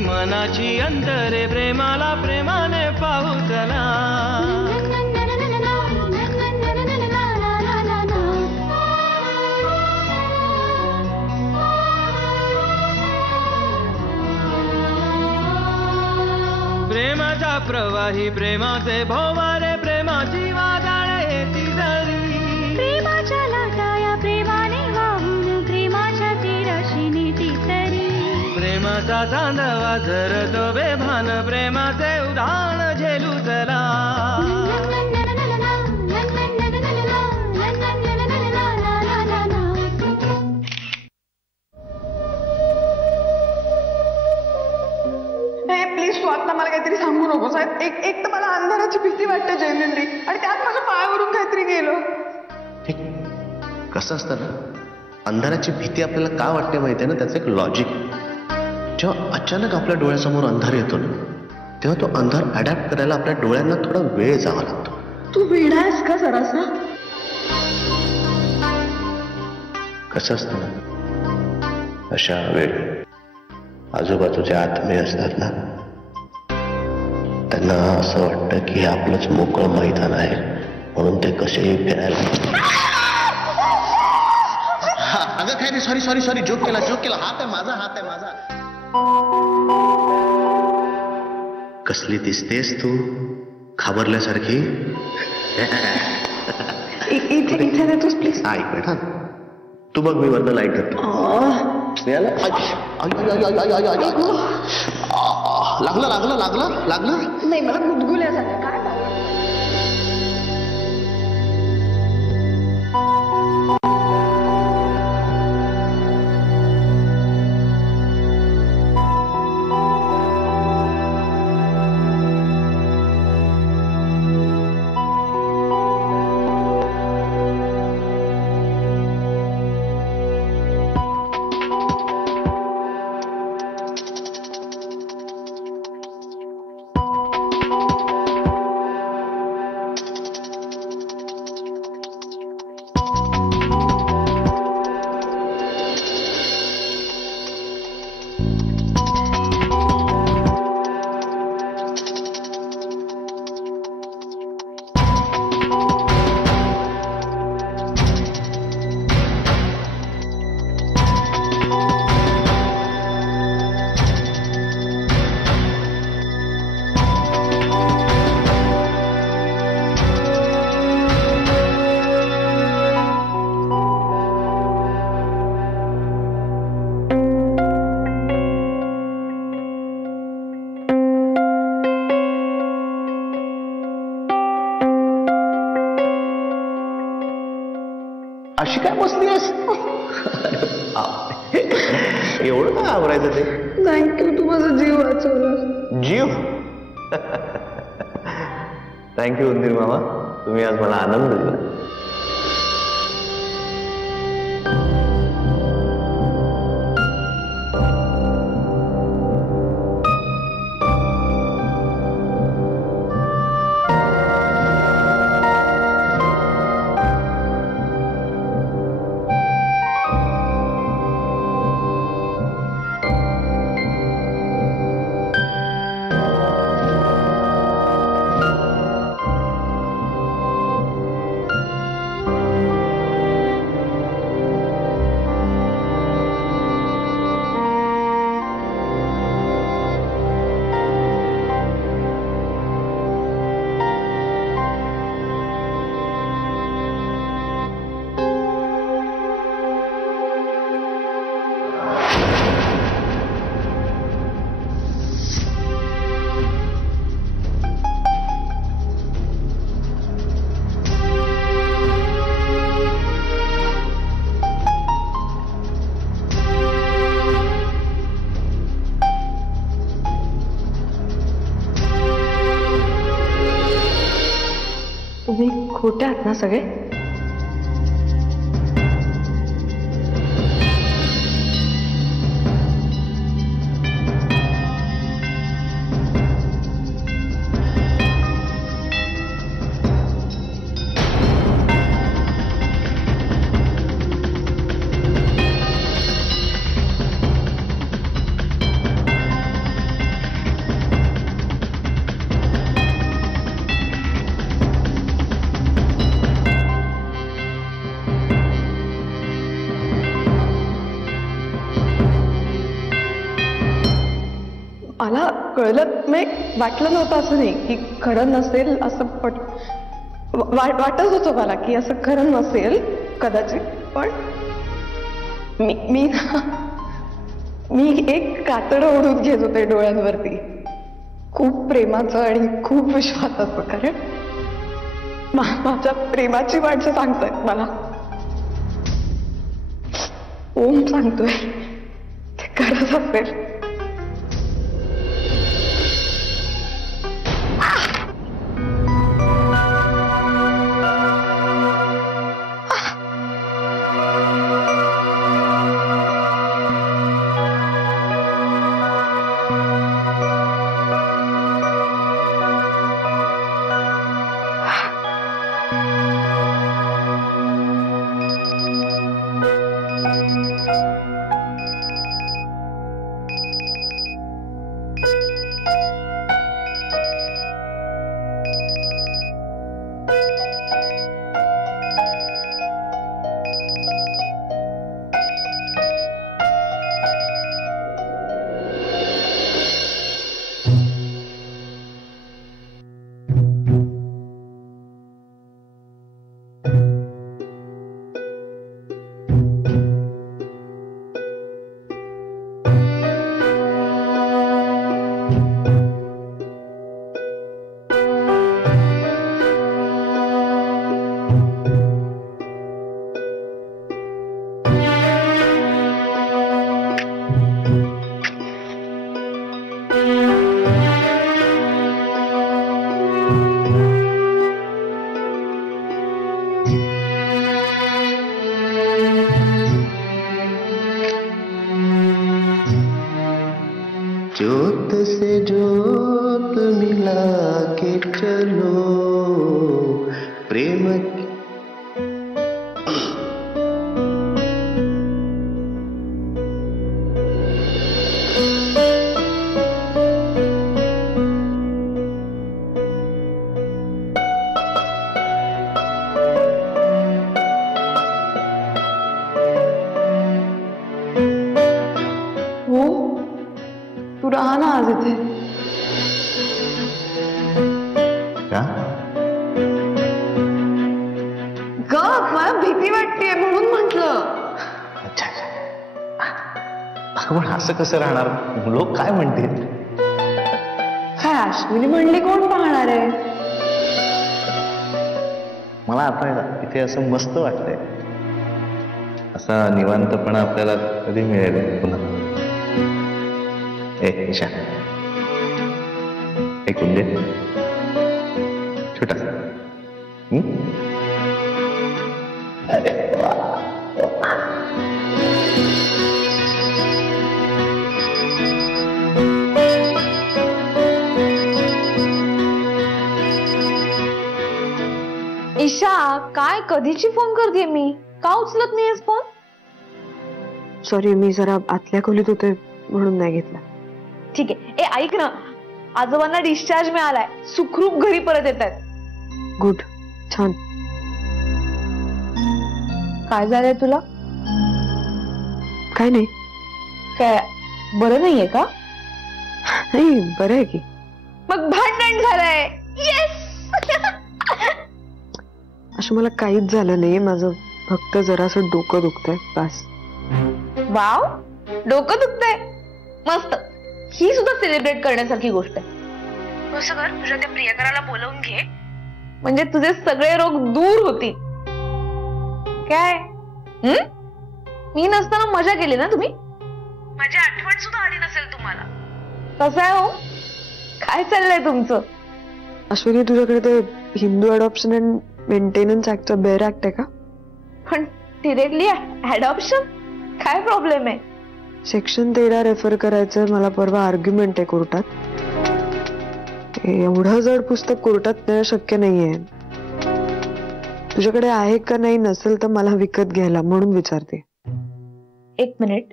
मनाची अंतरे प्रेमाला प्रेमाने पाहू चला. प्रेमाचा प्रवाही प्रेमाचे भोवारे प्रेमाची वादळे येती दरी. प्रेमाच्या लाटा या प्रेमाने वाहून प्रेमाच्या तीराशी नेती तरी. प्रेमाचा चांदवा झरतो बेभान प्रेमाचे उधाण झेलू चला. प्लीज तू आता मला काहीतरी सांगू नकोस. एक तर मला अंधाराची भीती वाटते जयनंदी, आणि त्यात माझ्या पायावरून काहीतरी गेलं. कसं असतं ना, अंधाराची भीती आपल्याला का वाटते माहिती आहे ना, त्याचं एक लॉजिक. जेव्हा अचानक आपल्या डोळ्यासमोर अंधार येतो ना, तेव्हा तो अंधार अडॅप्ट करायला आपल्या डोळ्यांना थोडा वेळ जावा लागतो. तू वेडा आहेस का जरासा? कसं असतं ना, अशा वेळ आजूबाजूचे आत्मे असतात ना, त्यांना असं वाटतं की हे आपलंच मोकळं मैदान आहे, म्हणून ते कसेही फिरायला. अगं काय नाही, सॉरी सॉरी सॉरी, जोक केला जोक केला. हात आहे माझा, हात आहे माझा. कसली दिसतेस तू घाबरल्यासारखी. इथे देतोस प्लीज. हा, एक मिनिट. हा, तू बघ, मी वरनं लाईट करतो. लागलं लागलं लागलं लागलं. नाही, मला गुदगुल्या झाल्या. काय अशी काय बसली आहेस? एवढं काय आवरायचं ते? थँक्यू, तू माझा जीव वाचवला. जीव? थँक्यू उंदीर मामा, तुम्ही आज मला आनंद दिला. तुम्ही खोटे आहात ना सगळे? मला कळलं म्हणजे वाटलं नव्हतं असं नाही की खरं नसेल असं, पण वाटत होतं मला की असं खरं नसेल कदाचित. पण मी एक कातड ओढून घेत होते डोळ्यांवरती, खूप प्रेमाचं आणि खूप विश्वासाचं. कारण माझ्या प्रेमाची माणसं सांगतायत मला, ओम सांगतोय ते खरंच असेल. ज्योत से ज्योत मिला के चलो प्रेम तू रहा ना आज इथे. का ग मला भीती वाटतेय म्हणून म्हटलं. अच्छा अगं पण असं कसं राहणार, लोक काय म्हणतील. काय अश्विनी म्हणली कोण पाहणार आहे. मला आता इथे असं मस्त वाटतंय. असा निवांतपणा आपल्याला कधी मिळेल पुन्हा. ए ईशा ऐकून घे छोटा. अरे वा. ईशा काय कधीची फोन करते मी, का उचलत नाहीयेस फोन. सॉरी, मी जरा आतल्या खोलीत होते म्हणून नाही घेतला. ठीक आहे. ए ऐक ना, आजोबांना डिस्चार्ज मिळालाय, सुखरूप घरी परत येत आहेत. गुड, छान. काय झालंय तुला. काय नाही. काय बरं नाहीये का. नाही बरं आहे की. मग भांडण झालंय. येस. असं मला काहीच झालं नाही, माझं फक्त जरासं डोकं दुखतंय बस. वाव, डोकं दुखतंय, मस्त. ही सुद्धा सेलिब्रेट करण्यासारखी गोष्ट आहे. असं कर, तुझ्या त्या प्रियकराला बोलवून घे, म्हणजे तुझे सगळे रोग दूर होतील. काय मी नसताना मजा केली ना तुम्ही. माझी आठवण सुद्धा आली नसेल तुम्हाला. कसं आहे हो, काय चाललंय तुमचं. अश्विनी, तुझ्याकडे ते हिंदू अडॉप्शन अँड मेंटेनन्स ऍक्टचा बेअर ऍक्ट आहे का. पण डिरेक्टली अडॉप्शन काय प्रॉब्लेम आहे. सेक्शन 13 रेफर करायचं. मला परवा आर्ग्युमेंट आहे कोर्टात. एवढं जड पुस्तक कोर्टात नेणं शक्य नाहीये. तुझ्याकडे आहे का नाही, नसेल तर मला विकत घ्यायला म्हणून विचारते. एक मिनिट.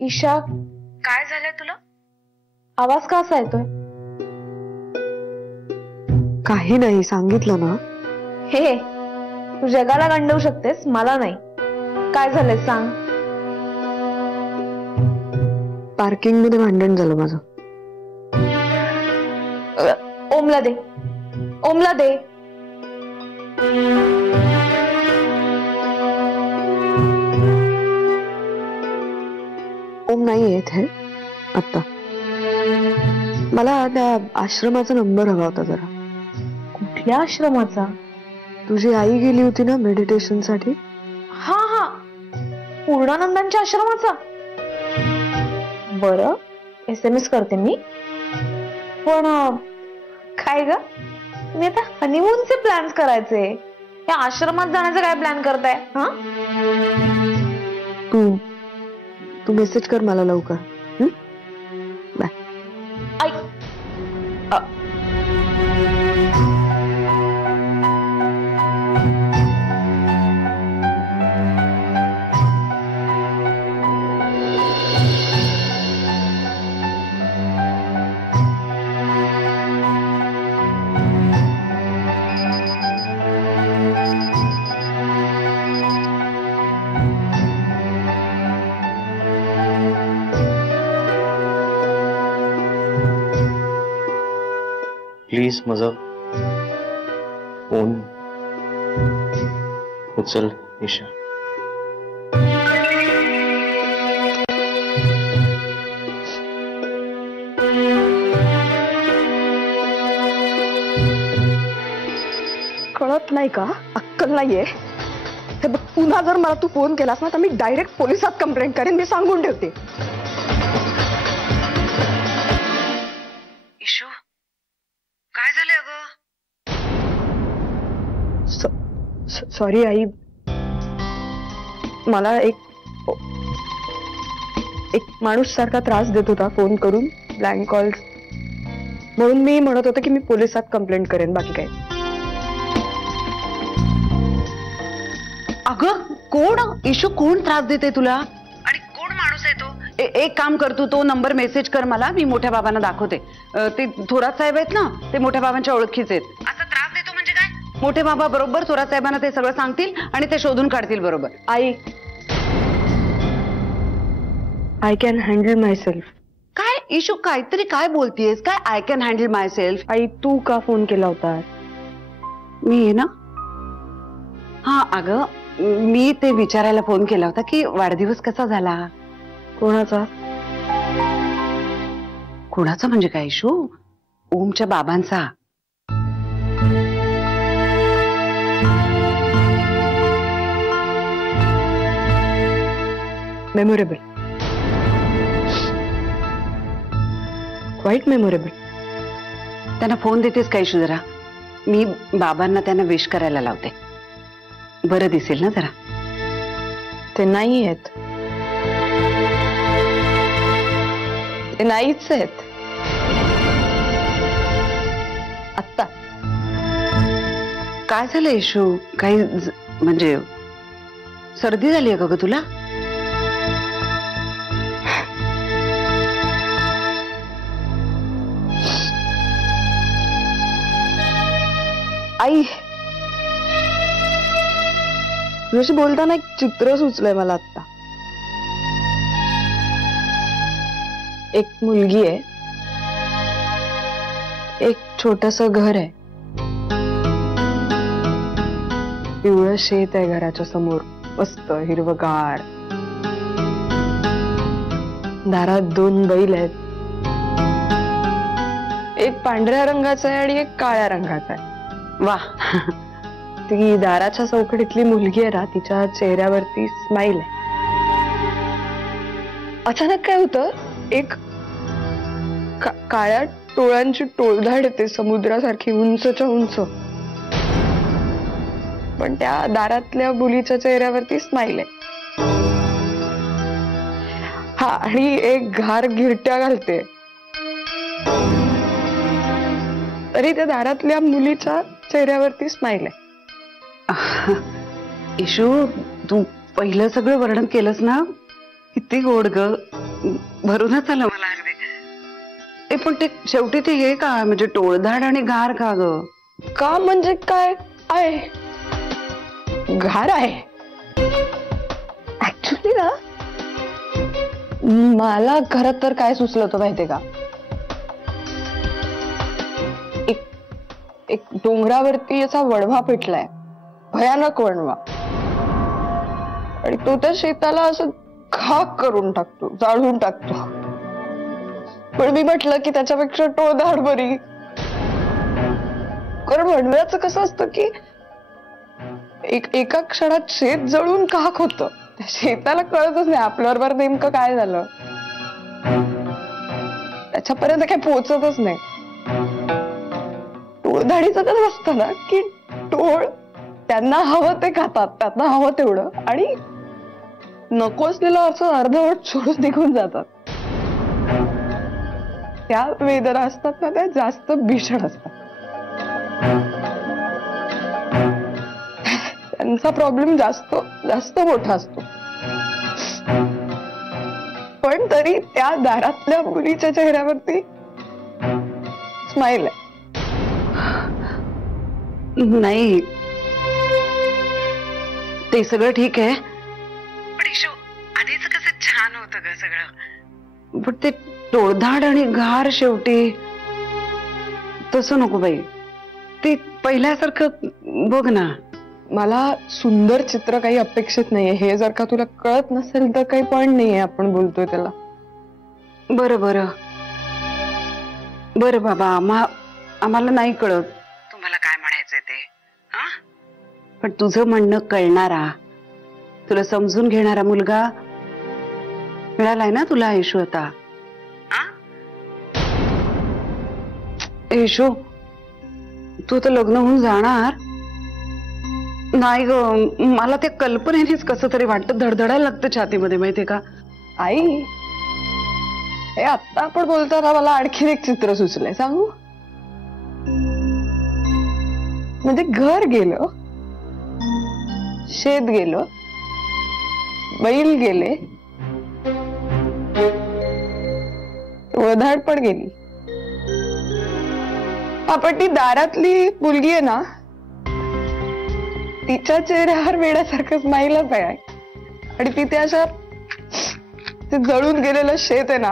ईशा, काय झालंय तुला. आवाज का असा येतोय. काही नाही, सांगितलं ना. हे तू जगाला गंडवू शकतेस, मला नाही. काय झालंय सांग. पार्किंग मध्ये भांडण झालं माझं. ओमला दे, ओमला दे. ओम नाही येत है आता. मला त्या आश्रमाचा नंबर हवा होता जरा. कुठल्या आश्रमाचा? तुझी आई गेली होती ना मेडिटेशन साठी. हा हा, पूर्णानंदांच्या आश्रमाचा. बरं, SMS करते मी. पण काय ग, मी आता हनीमूनचे प्लॅन्स करायचे, या आश्रमात जाण्याचा काय प्लॅन करताय? हा, तू मेसेज कर मला लवकर. बाय. ऐक, प्लीज माझा फोन उचल ईशा. कळत नाही का? अक्कल नाहीये. हे बघ, पुन्हा जर मला तू फोन केलास ना तर मी डायरेक्ट पोलिसात कंप्लेंट करेन. मी सांगून ठेवते. इशू, काय झालं अगं? सॉरी आई, मला एक माणूस सारखा त्रास देत होता फोन करून, ब्लँक कॉल्स, म्हणून मी म्हणत होते की मी पोलिसात कंप्लेंट करेन. बाकी काय? अगं कोण इशू, कोण त्रास देते तुला आणि कोण माणूस आहे तो? एक काम कर, तू तो नंबर मेसेज कर मला, मी मोठ्या बाबांना दाखवते. ते थोरात साहेब आहेत ना, ते मोठ्या बाबांच्या ओळखीचे आहेत. असा त्रास देतो म्हणजे काय? मोठे बाबा बरोबर थोरात साहेबांना ते सगळं सांगतील आणि ते शोधून काढतील बरोबर. आई, I can handle myself. काय इशू, काहीतरी काय बोलतीयस? काय I can handle myself? आई, तू का फोन केला होता? मी आहे ना. हा अगं, मी ते विचारायला फोन केला होता की वाढदिवस कसा झाला. कोणाचा? कोणाचा म्हणजे काय इशू? ओमच्या बाबांचा. Memorable, quite memorable. त्यांना फोन देतेस का इशू? जरा मी बाबांना त्यांना विश करायला लावते, बरं दिसेल ना जरा. ते नाही आहेत, ते नाहीच आहेत आत्ता. काय झालं इशू? काही म्हणजे सर्दी झाली आहे का ग तुला? आई, तुझ्याशी बोलताना एक चित्र सुचलंय मला आता. एक मुलगी आहे, एक छोटस घर आहे, पिवळं शेत आहे घराच्या समोर, मस्त हिरवगार. दारात 2 बैल आहेत, एक पांढऱ्या रंगाचा आहे आणि एक काळ्या रंगाचा आहे. वाह, ती दाराच्या चौकटीतली मुलगी आहे ना, तिच्या चेहऱ्यावरती स्माइल आहे. अचानक काय होतं, एक काळ्या टोळांची टोळधाड येते समुद्रासारखी उंचच्या उंच, पण त्या दारातल्या मुलीच्या चेहऱ्यावरती स्माइल आहे. हा, आणि एक घार गिरट्या घालते, तरी त्या दारातल्या मुलीच्या चेहऱ्यावरती स्माइल आहे. इशू, तू पहिलं सगळं वर्णन केलंस ना, किती गोड ग, भरूनच आलं मला अगदी. पण ते शेवटी ते हे का, म्हणजे टोळधाड आणि घार का ग? का म्हणजे काय आहे? घार आहे ऍक्च्युली ना. मला खरं तर काय सुचलं होतं माहितीये का, एक एक डोंगरावरती असा वडवा पेटलाय, भयानक वडवा, आणि तो त्या शेताला असं खाक करून टाकतो, जाळून टाकतो. पण मी म्हटलं की त्याच्यापेक्षा टोळधाड बरी. कारण वडव्याचं कसं असतं की एका क्षणात शेत जळून खाक होतं. त्या शेताला कळतच नाही आपल्याबरोबर नेमकं काय झालं, त्याच्यापर्यंत काही पोहोचतच नाही. टोळधाडीचं कसं असतं ना की टोळ त्यांना हवं ते खातात, त्यांना हवं तेवढं, आणि नको असलेलं असं अर्धवट सोडून निघून जातात. त्या वेदना असतात ना त्या जास्त भीषण असतात. त्यांचा प्रॉब्लेम जास्त जास्त मोठा असतो. पण तरी त्या दारातल्या मुलीच्या चेहऱ्यावरती स्माइल आहे. नाही, ते सगळं ठीक आहे, पण ईशू आधीच कसं छान होतं ग सगळं. पण ते टोळधाड आणि घार शेवटी तसं नको बाई. ते पहिल्यासारखं बघ ना. मला सुंदर चित्र काही अपेक्षित नाहीये. हे जर का तुला कळत नसेल तर काही पण नाहीये आपण बोलतोय त्याला. बरं बरं बरं बाबा, आम्हाला नाही कळत तुम्हाला काय म्हणायचंय ते. पण तुझं म्हणणं कळणारा, तुला समजून घेणारा मुलगा मिळालाय ना तुला येशू आता. येशू, तू आता लग्न होऊन जाणार. नाही ग, मला त्या कल्पनेनेच कसं तरी वाटतं, धडधडायला लागतं छातीमध्ये, माहितीये का. आई, हे आत्ता आपण बोलताना मला आणखीन एक चित्र सुचलंय, सांगू. म्हणजे घर गेलं, शेत गेलं, बैल गेले, वधाड पण गेली. आपण ती दारातली मुलगी आहे ना, तिच्या चेहऱ्यावर वेड्यासारखं स्माईलच आहे. आणि तिथे अशा ते जळून गेलेलं शेत आहे ना,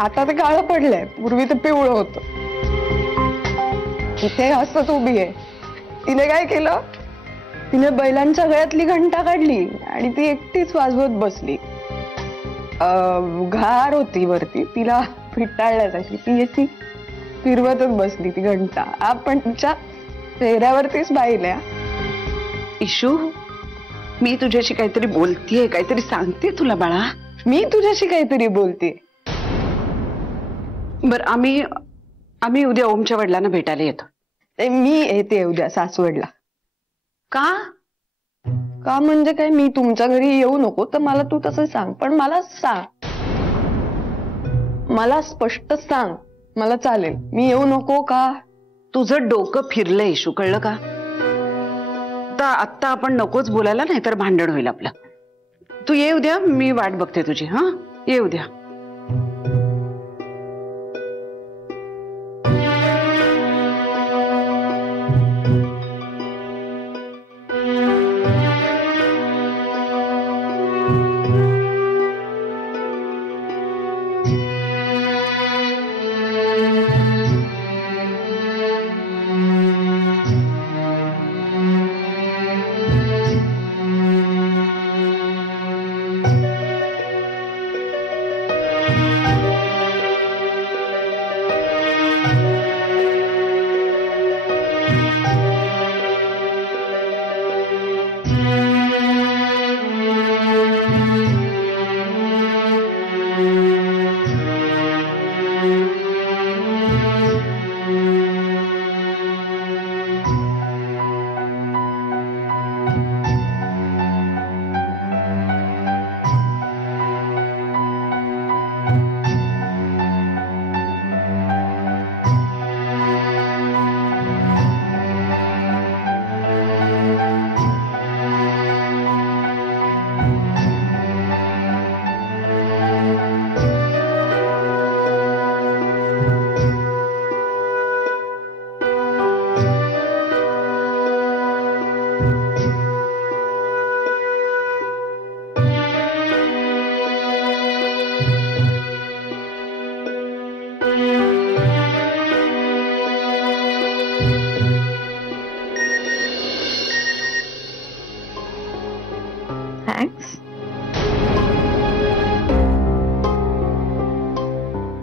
आता ते काळं पडलंय, पूर्वी ते पिवळं होतं. इथे हसत उभी आहे. तिने काय केलं, तिने बैलांच्या गळ्यातली घंटा काढली आणि ती एकटीच वाजवत बसली. घार होती वरती, तिला पिटाळण्यासाठी ती याची फिरवतच बसली ती घंटा. आपण तिच्या चेहऱ्यावरतीच पाहिल्या. इशू, मी तुझ्याशी काहीतरी बोलतीये, काहीतरी सांगते तुला बाळा. मी तुझ्याशी काहीतरी बोलते. बर, आम्ही उद्या ओमच्या वडिलांना भेटायला येतो. मी येते उद्या सासवडला. का? का म्हणजे काय, मी तुमच्या घरी येऊ नको तर मला तू तसं सांग, पण मला सांग, मला स्पष्ट सांग, मला चालेल. मी येऊ नको का? तुझं डोकं फिरलंय इशू, कळलं का. आत्ता आपण नकोच बोलायला, नाही तर भांडण होईल आपलं. तू ये उद्या, मी वाट बघते तुझी. ये उद्या.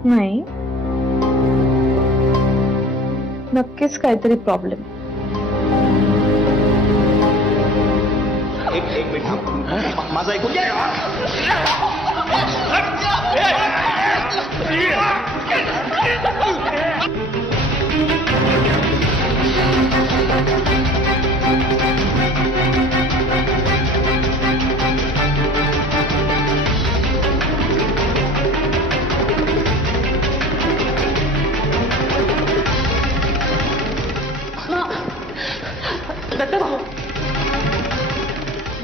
नाही, नक्कीच काहीतरी प्रॉब्लेम. एक मिनिट माझा ऐकून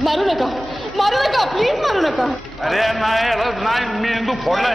मारू नका, मारू नका, प्लीज मारू नका. अरे नाही, मेंदू फोडलाय.